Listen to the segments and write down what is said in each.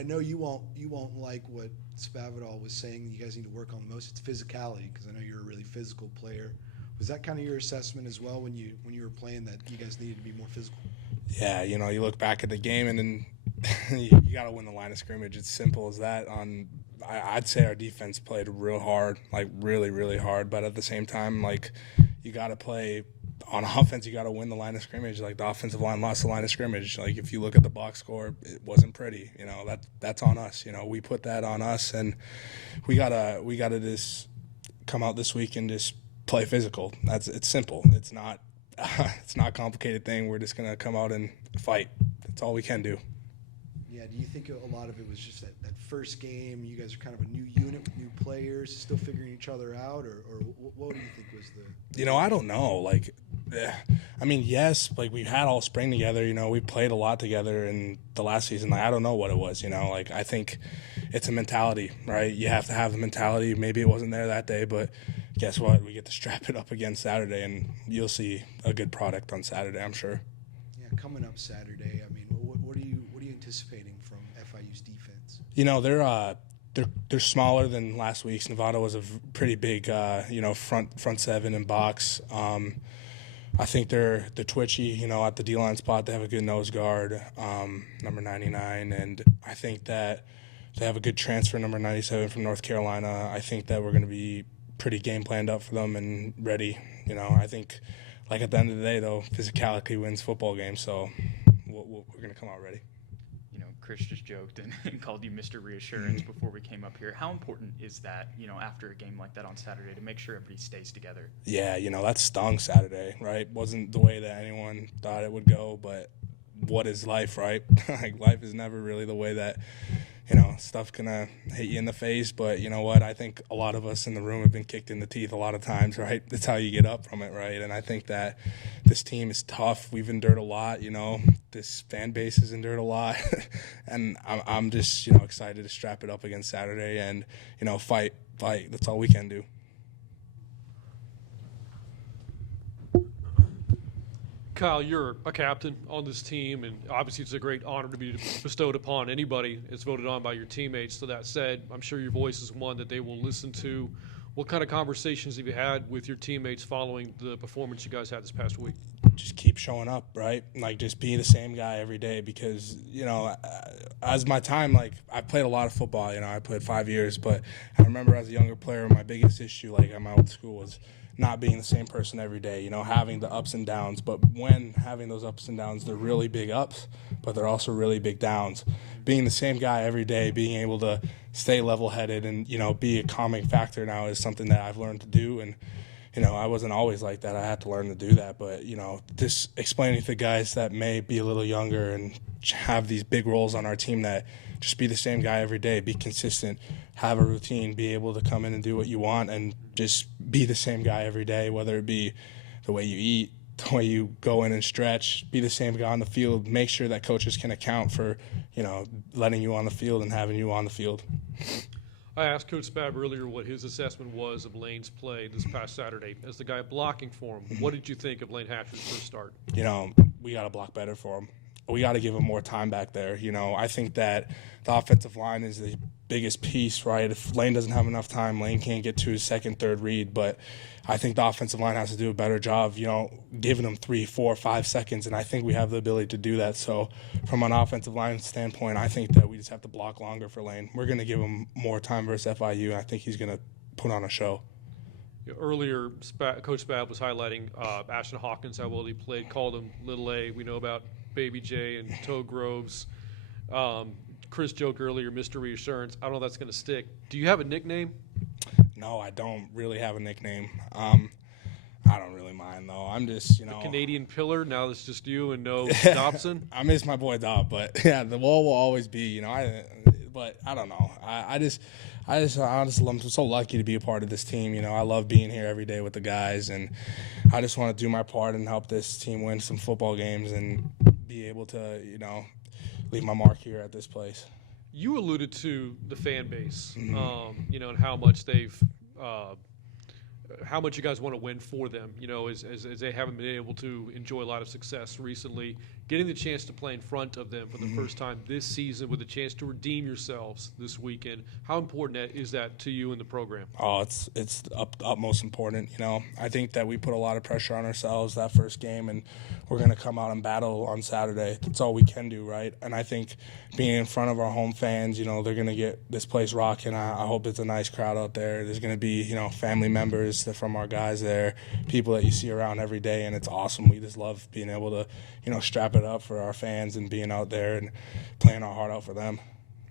I know you won't like what Spavital was saying. You guys need to work on the most. It's physicality because I know you're a really physical player. Was that kind of your assessment as well when you were playing that you guys needed to be more physical? Yeah, you look back at the game and then you got to win the line of scrimmage. It's simple as that. I'd say our defense played real hard, like really, really hard. But at the same time, like you got to play on offense. You got to win the line of scrimmage. Like the offensive line lost the line of scrimmage. Like if you look at the box score, it wasn't pretty. That's on us. We put that on us, and we gotta just come out this week and just play physical. It's simple. It's not it's not a complicated thing. We're just gonna come out and fight. That's all we can do. Yeah, do you think a lot of it was just that first game? You guys are kind of a new unit with new players, still figuring each other out, or what do you think was the? I don't know. Like, yes, like we had all spring together. We played a lot together in the last season. Like, I don't know what it was. Like I think it's a mentality, right? You have to have the mentality. Maybe it wasn't there that day, but guess what? We get to strap it up again Saturday, and you'll see a good product on Saturday, I'm sure. Yeah, coming up Saturday. I mean, what are you anticipating from FIU's defense? They're smaller than last week's. Nevada was a pretty big, front seven and box. I think they're twitchy, at the D-line spot. They have a good nose guard, number 99, and I think that they have a good transfer, number 97 from North Carolina. I think that we're going to be pretty game planned up for them and ready. I think, like at the end of the day, though, physicality wins football games, so we're going to come out ready. Chris just joked and called you Mr. Reassurance before we came up here. How important is that, after a game like that on Saturday, to make sure everybody stays together? Yeah, that stung Saturday, right? Wasn't the way that anyone thought it would go, but what is life, right? Like, life is never really the way that, stuff gonna hit you in the face. But you know what? I think a lot of us in the room have been kicked in the teeth a lot of times, right? That's how you get up from it, right? And I think that this team is tough. We've endured a lot, This fan base has endured a lot. And I'm just, excited to strap it up against Saturday and, fight. That's all we can do. Kyle, you're a captain on this team, and obviously it's a great honor to be bestowed upon anybody that's voted on by your teammates. So that said, I'm sure your voice is one that they will listen to. What kind of conversations have you had with your teammates following the performance you guys had this past week? Just keep showing up, right? Like, just be the same guy every day because, as my time, like, I played a lot of football. I played 5 years, but I remember as a younger player, my biggest issue, like, at my old school was not being the same person every day, having the ups and downs. But when having those ups and downs, they're really big ups, but they're also really big downs. Being the same guy every day, being able to stay level-headed and, be a calming factor now is something that I've learned to do. And, I wasn't always like that. I had to learn to do that. But, just explaining to guys that may be a little younger and have these big roles on our team that just be the same guy every day, be consistent, have a routine, be able to come in and do what you want, and just be the same guy every day, whether it be the way you eat, the way you go in and stretch, be the same guy on the field. Make sure that coaches can account for, letting you on the field and having you on the field. I asked Coach Spav earlier what his assessment was of Lane's play this past Saturday as the guy blocking for him. What did you think of Lane Hatcher's first start? We got to block better for him. We got to give him more time back there. I think that the offensive line is the biggest piece, right? If Lane doesn't have enough time, Lane can't get to his second, third read. But I think the offensive line has to do a better job, giving him 3, 4, 5 seconds. And I think we have the ability to do that. So from an offensive line standpoint, I think that we just have to block longer for Lane. We're going to give him more time versus FIU, and I think he's going to put on a show. Earlier, Coach Spav was highlighting Ashton Hawkins, how well he played, called him Little A. We know about Baby J and Toe Groves. Chris joked earlier, Mr. Reassurance. I don't know if that's going to stick. Do you have a nickname? No, I don't really have a nickname. I don't really mind, though. I'm just, The Canadian Pillar. Now it's just you and no Yeah. Dobson. I miss my boy Dob, but, yeah, the wall will always be, but I don't know. I'm so lucky to be a part of this team. I love being here every day with the guys, and I just want to do my part and help this team win some football games and be able to, leave my mark here at this place. You alluded to the fan base, Mm-hmm. and how much how much you guys want to win for them, as they haven't been able to enjoy a lot of success recently. getting the chance to play in front of them for the first time this season with a chance to redeem yourselves this weekend. How important is that to you in the program? Oh, it's utmost important. You know, I think that we put a lot of pressure on ourselves that first game, and we're going to come out and battle on Saturday. That's all we can do, right? And I think being in front of our home fans, you know, they're going to get this place rocking. I hope it's a nice crowd out there. There's going to be, you know, family members from our guys there, people that you see around every day, and it's awesome. We just love being able to, you know, strap it up for our fans and being out there and playing our heart out for them.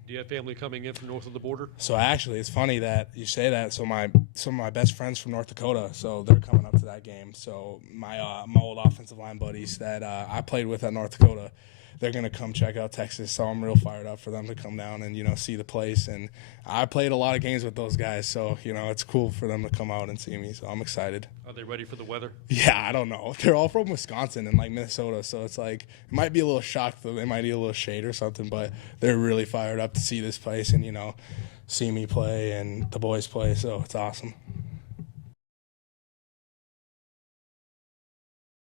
Do you have family coming in from north of the border? So actually, it's funny that you say that. So some of my best friends from North Dakota, so they're coming up to that game. So my old offensive line buddies that I played with at North Dakota, they're gonna come check out Texas. So I'm real fired up for them to come down and, you know, see the place. And I played a lot of games with those guys, so, you know, it's cool for them to come out and see me. So I'm excited. Are they ready for the weather? Yeah, I don't know. They're all from Wisconsin and like Minnesota, so it's like it might be a little shocked that they might need a little shade or something, but they're really fired up to see this place and, you know, see me play and the boys play. So it's awesome.